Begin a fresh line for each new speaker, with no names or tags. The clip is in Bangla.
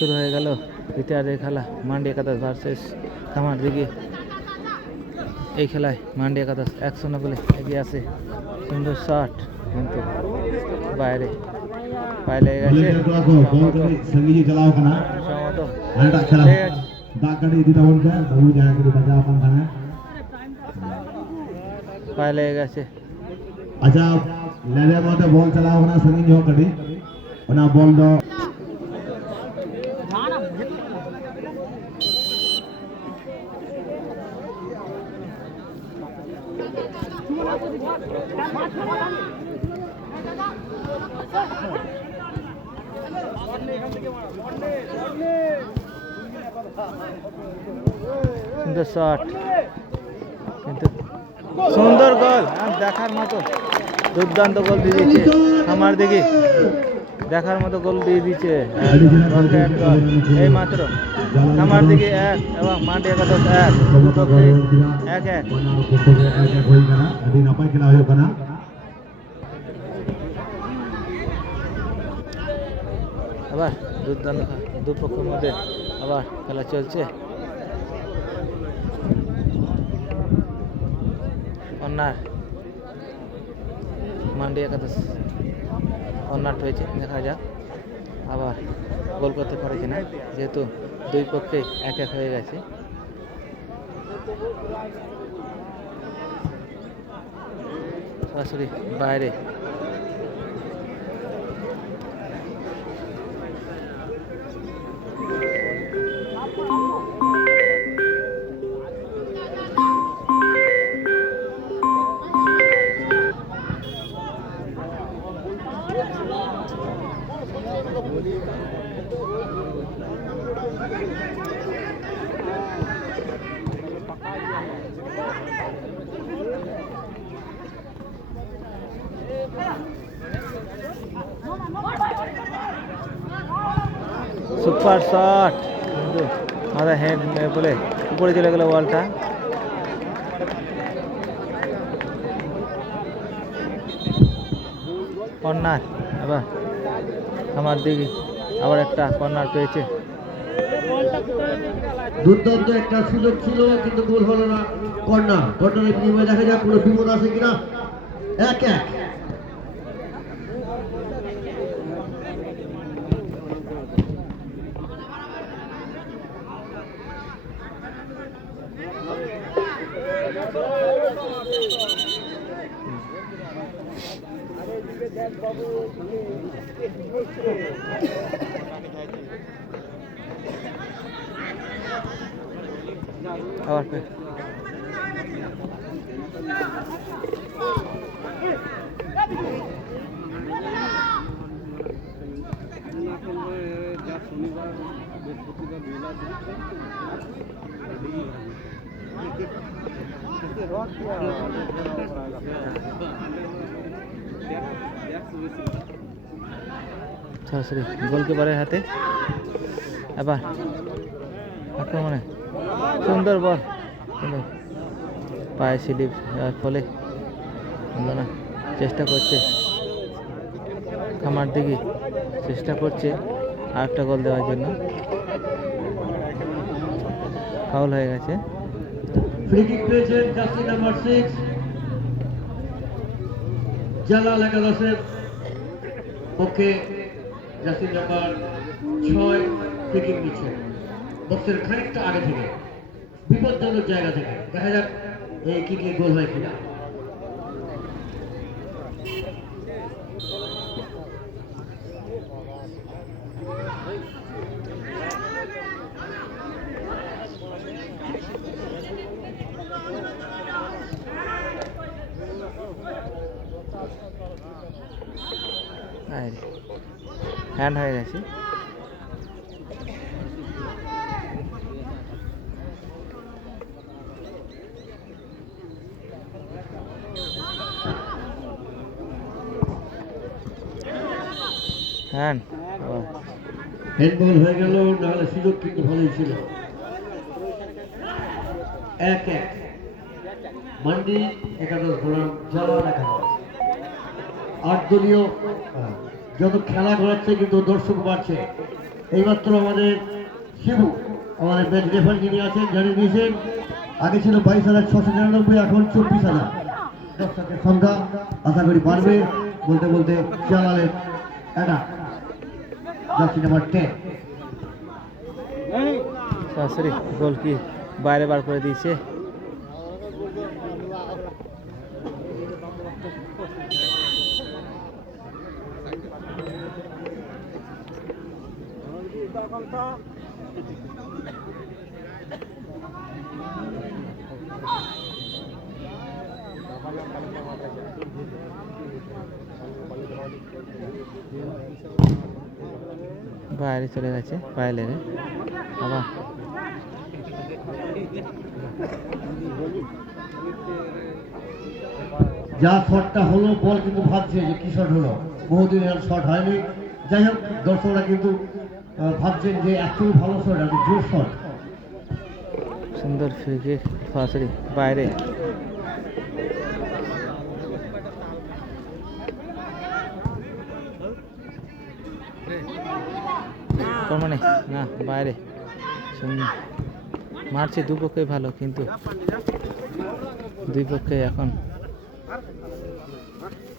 শুরু হয়ে গেল। দ্বিতীয়ার্ধের খেলা মান্ডি একাদশ ভার্সেস কামার দিঘি এই খেলায় মান্ডি একাদশ এক শূন্য বলে এগিয়ে আছে। সুন্দর শট কিন্তু বাইরে। পায়ে লেগে গেছে।
Boleh dia keluar kau. Ball kali sengi je kalau kena.
সম্ভবত
Ada tak salah.
লেগে সুন্দর শট কিন্তু সুন্দর গোল দেখার মতো দুর্দান্ত গল দিয়ে দিচ্ছে। আমার দিকে। দেখার মতো গোল দিয়ে দিচ্ছে এই মাত্র আমার দিকে এক এবং মাঠে একাদশ এক এক এক. আবার দুপক্ষের মধ্যে আবার খেলা চলছে। অন্যার মান্ডি একাদশ অন্যার হয়েছে, দেখা যাক। আবার গোল করতে পারে কিনা যেহেতু দুই পক্ষে এক এক হয়ে গেছে। সরাসরি বাইরে সুপার শট কিন্তু মাথা হেড বলে উপরে চলে গেল বলটা। কর্নার আবার আমার দিকে আবার একটা কর্নার পেয়েছে।
দুর্দান্ত একটা সুযোগ ছিল, কিন্তু গোল হলো না। কর্নার কর্নারের বিনিময়ে দেখা যাক কোনো বিপদ আছে কিনা। এক এক।
আবার সরাসরি গোলকিপারের হাতে। এবার আক্রমণে। সুন্দর বল পায়ে স্লিপ ফলে না চেষ্টা করছে। খামার দিকে চেষ্টা করছে আরেকটা গোল দেওয়ার জন্য। ফাউল হয়ে গেছে।
ছয় ফ্রি কিক নিচ্ছে। বক্সের খানিকটা আগে থেকে, বিপজ্জনক জায়গা থেকে। দেখা যাক এই কিকে গোল হয় কিনা।
হ্যান্ড হয়ে গেছে। হ্যান্ড
হ্যান্ডবল হয়ে গেল নাহলে সুযোগ কিন্তু ভালোই ছিল। এক এক। মান্ডি একাদশ বনাম জালাল একাদশ আট দলীয় আহ, যত খেলা ঘোরাচ্ছে কিন্তু দর্শক বাড়ছে। এইমাত্র আমাদের শিবু আমাদের ম্যাচ রেফার যিনি আছেন জানিয়ে দিয়েছেন আগে ছিল বাইশ হাজার ছশো নিরানব্বই এখন চব্বিশ হাজার। দর্শকের সংখ্যা আশা করি বাড়বে বলতে বলতে শিয়ালালের এটা জার্সি নাম্বার টেন
সরাসরি গোল কি বাইরে বার করে দিয়েছে বাইরে চলে গেছে বাইরে আবার
যা শটটা হলো বল কিন্তু ভাবছে যে কি শট হলো। বহুদিন আর শট হয়নি। যাই হোক দর্শকরা কিন্তু ভাবছেন যে এতই ভালো শট এত জোর শট।
সুন্দর ফ্রি কিক সরাসরি বাইরে। তার মানে না বাইরে। মারছে দুপক্ষে ভালো কিন্তু দুই পক্ষে এখন